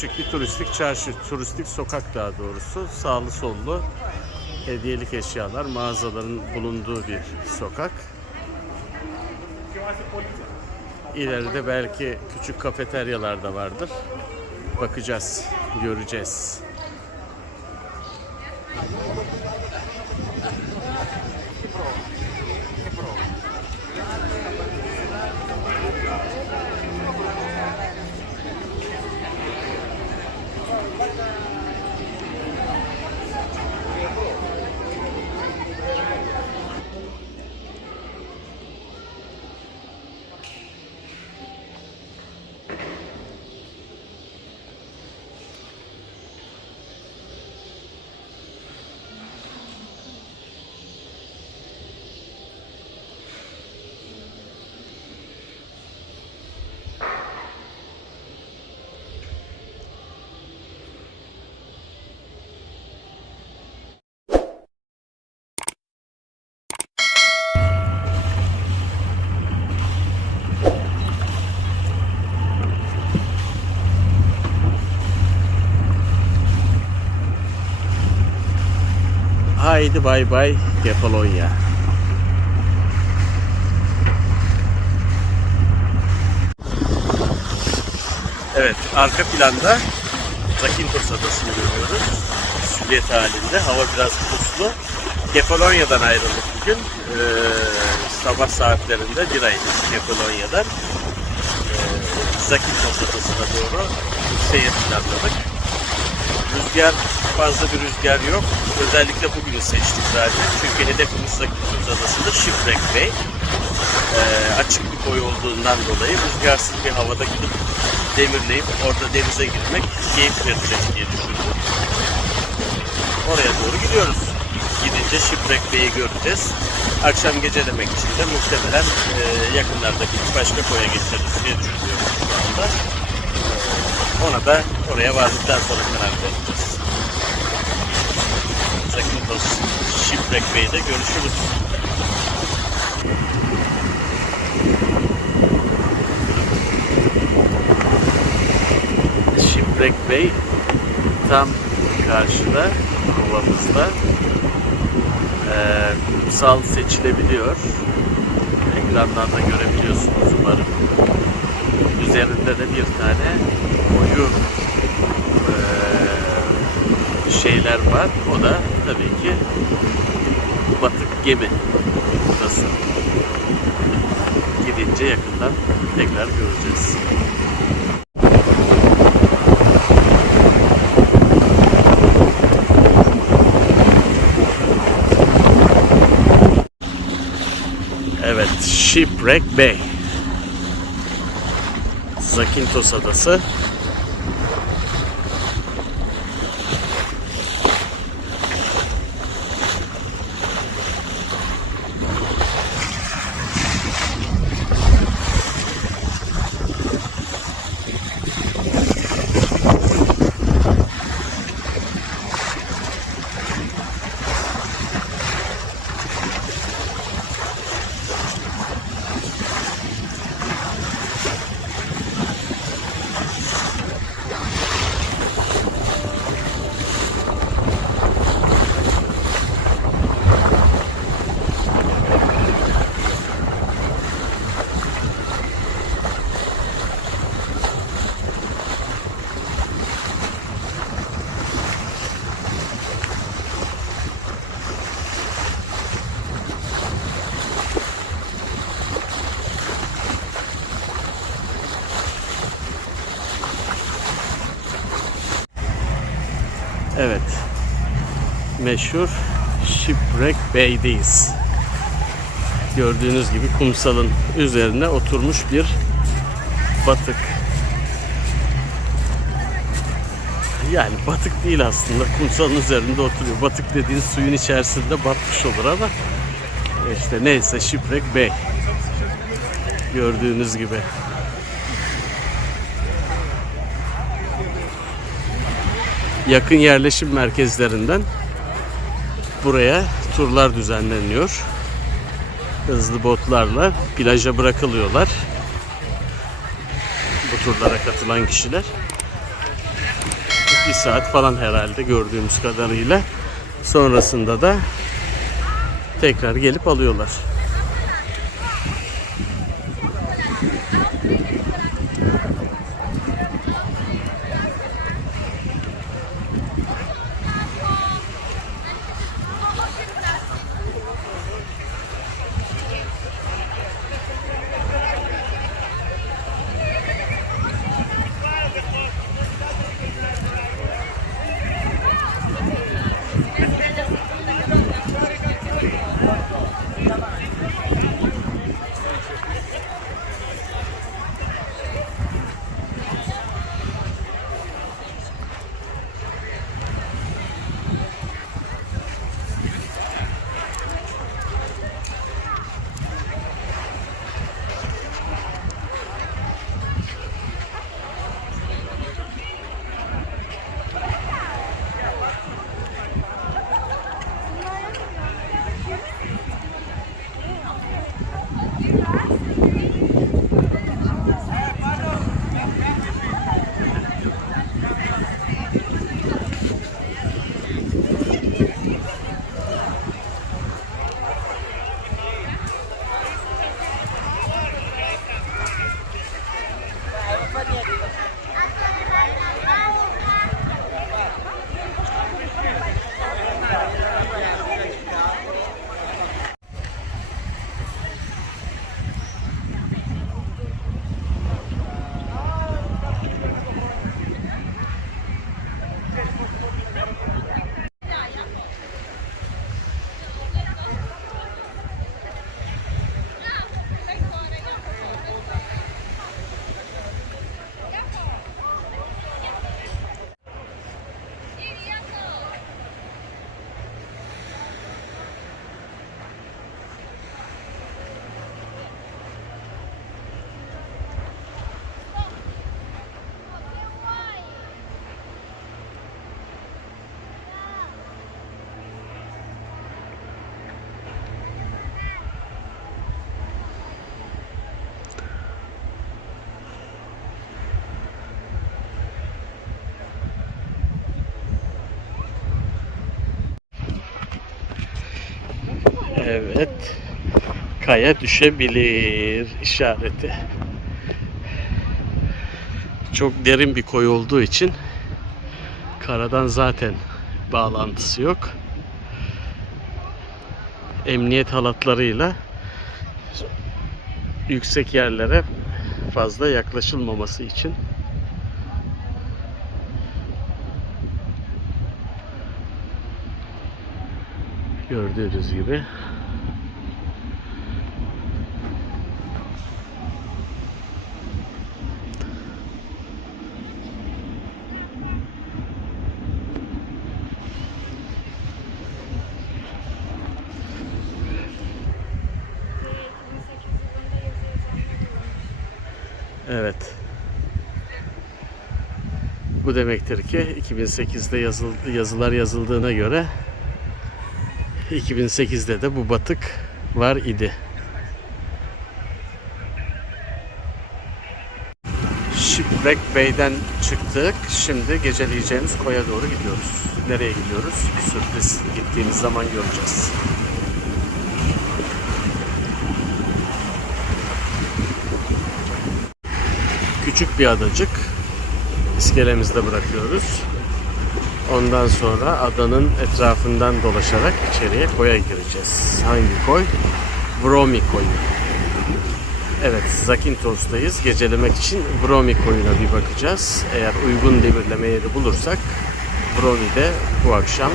küçük bir turistik çarşı, turistik sokak daha doğrusu. Sağlı sollu hediyelik eşyalar, mağazaların bulunduğu bir sokak. İleride belki küçük kafeteryalar da vardır. Bakacağız, göreceğiz. but uh, Haydi bay bay Kefalonya. Evet, arka planda Zakynthos Adası'nı görüyoruz. Süliyet halinde. Hava biraz puslu. Kefalonya'dan ayrıldık bugün. Ee, sabah saatlerinde biraydık Kefalonya'dan. Ee, Zakynthos Adası'na doğru seyir planladık. Rüzgar fazla bir rüzgar yok. Özellikle bugünü seçtik zaten. Çünkü hedefimiz Zakynthos Adası'nda Shipwreck Bay. Ee, açık bir boy olduğundan dolayı rüzgarsız bir havada gidip demirleyip orada denize girmek keyif verecek diye düşündüm. Oraya doğru gidiyoruz. Gidince Shipwreck Bay'i göreceğiz. Akşam gecelemek için de muhtemelen e, yakınlardaki bir başka koya geçeriz diye düşünüyorum şu anda. Ona da oraya vardıktan sonra karar vereceğiz. Zakynthos Shipwreck Bay'de görüşürüz. Shipwreck Bay tam karşıda, kovamızda. Ee, seçilebiliyor. Ekrandan da görebiliyorsunuz umarım. Üzerinde de bir tane koyu ee, şeyler var. O da tabii ki batık gemi. Burası. Gidince yakından tekrar göreceğiz. Evet, Shipwreck Bay. Zakynthos Adası. Evet. Meşhur Shipwreck Bay'deyiz. Gördüğünüz gibi kumsalın üzerine oturmuş bir batık. Yani batık değil aslında. Kumsalın üzerinde oturuyor. Batık dediğin suyun içerisinde batmış olur ama işte neyse Shipwreck Bay. Gördüğünüz gibi. Yakın yerleşim merkezlerinden buraya turlar düzenleniyor. Hızlı botlarla plaja bırakılıyorlar. Bu turlara katılan kişiler. bir saat falan herhalde gördüğümüz kadarıyla. Sonrasında da tekrar gelip alıyorlar. Evet. Kaya düşebilir işareti. Çok derin bir koy olduğu için karadan zaten bağlantısı yok. Emniyet halatlarıyla yüksek yerlere fazla yaklaşılmaması için gördüğünüz gibi Evet. Bu demektir ki 2008'de yazıldı, yazılar yazıldığına göre 2008'de de bu batık var idi. Shipwreck Bay'den çıktık. Şimdi geceleyeceğimiz koya doğru gidiyoruz. Nereye gidiyoruz? Sürpriz. Gittiğimiz zaman göreceğiz. Küçük bir adacık. İskelemizde bırakıyoruz. Ondan sonra adanın etrafından dolaşarak içeriye koya gireceğiz. Hangi koy? Vromi koyu. Evet, Zakintos'tayız. Gecelemek için Vromi koyuna bir bakacağız. Eğer uygun demirleme yeri bulursak Vromi'de bu akşam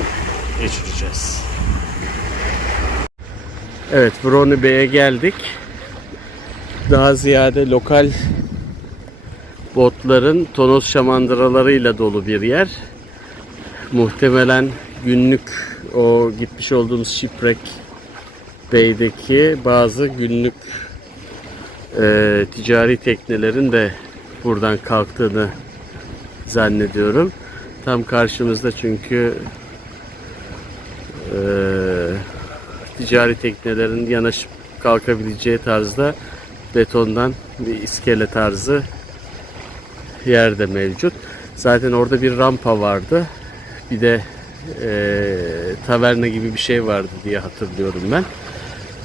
geçireceğiz. Evet, Vromi Bey'e geldik. Daha ziyade lokal botların tonos şamandıralarıyla dolu bir yer muhtemelen günlük o gitmiş olduğumuz Shipwreck Bay'deki bazı günlük e, ticari teknelerin de buradan kalktığını zannediyorum. Tam karşımızda çünkü e, ticari teknelerin yanaşıp kalkabileceği tarzda betondan bir iskele tarzı yer de mevcut. Zaten orada bir rampa vardı. Bir de eee taverna gibi bir şey vardı diye hatırlıyorum ben.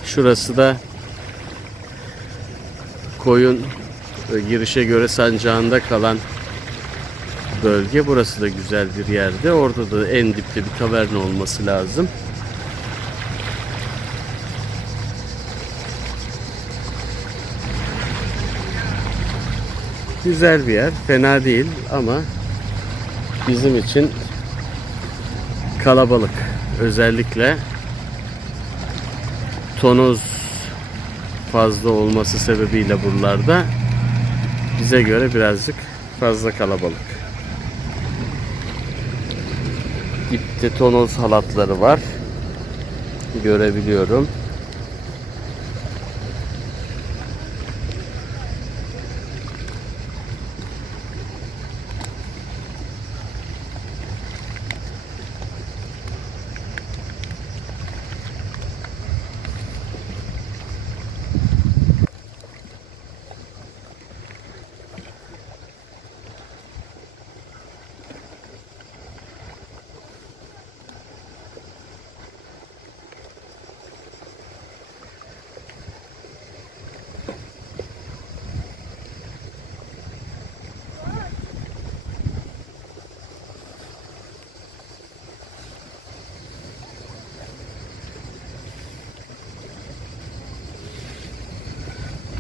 Şurası da koyun e, girişe göre sancağında kalan bölge. Burası da güzel bir yerde. Orada da en dipte bir taverna olması lazım. Güzel bir yer. Fena değil ama bizim için kalabalık. Özellikle tonoz fazla olması sebebiyle buralarda bize göre birazcık fazla kalabalık. Dipte tonoz halatları var. Görebiliyorum.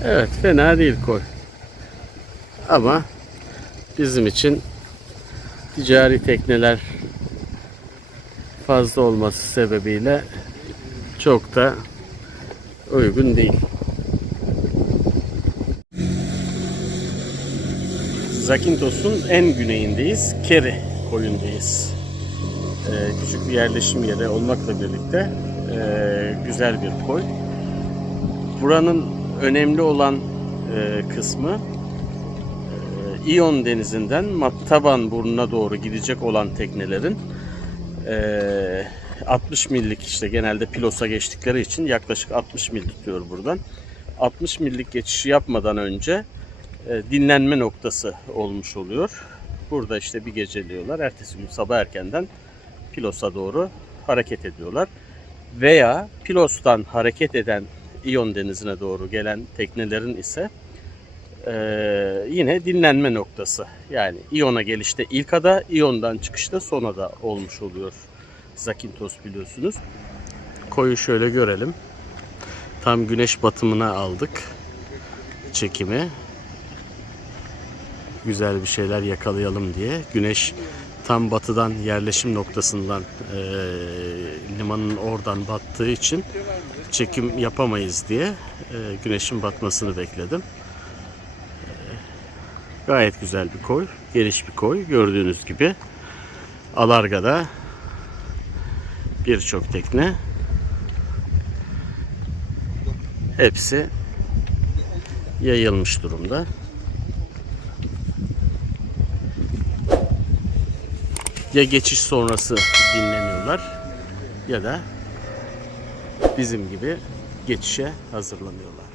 Evet fena değil koy. Ama bizim için ticari tekneler fazla olması sebebiyle çok da uygun değil. Zakintos'un en güneyindeyiz. Keri koyundayız. Ee, küçük bir yerleşim yeri olmakla birlikte ee, güzel bir koy. Buranın önemli olan e, kısmı e, İyon denizinden Mattaban burnuna doğru gidecek olan teknelerin e, 60 millik işte genelde Pilos'a geçtikleri için yaklaşık 60 mil tutuyor buradan. 60 millik geçişi yapmadan önce e, dinlenme noktası olmuş oluyor. Burada işte bir geceliyorlar. Ertesi gün sabah erkenden Pilos'a doğru hareket ediyorlar. Veya Pilos'tan hareket eden İyon denizine doğru gelen teknelerin ise e, yine dinlenme noktası. Yani İyon'a gelişte ilk ada, İyon'dan çıkışta son ada olmuş oluyor. Zakynthos biliyorsunuz. Koyu şöyle görelim. Tam güneş batımına aldık çekimi. Güzel bir şeyler yakalayalım diye. Güneş tam batıdan yerleşim noktasından e, limanın oradan battığı için çekim yapamayız diye e, güneşin batmasını bekledim. E, gayet güzel bir koy, geniş bir koy gördüğünüz gibi. Alarga'da birçok tekne hepsi yayılmış durumda. Ya geçiş sonrası dinleniyorlar ya da bizim gibi geçişe hazırlanıyorlar.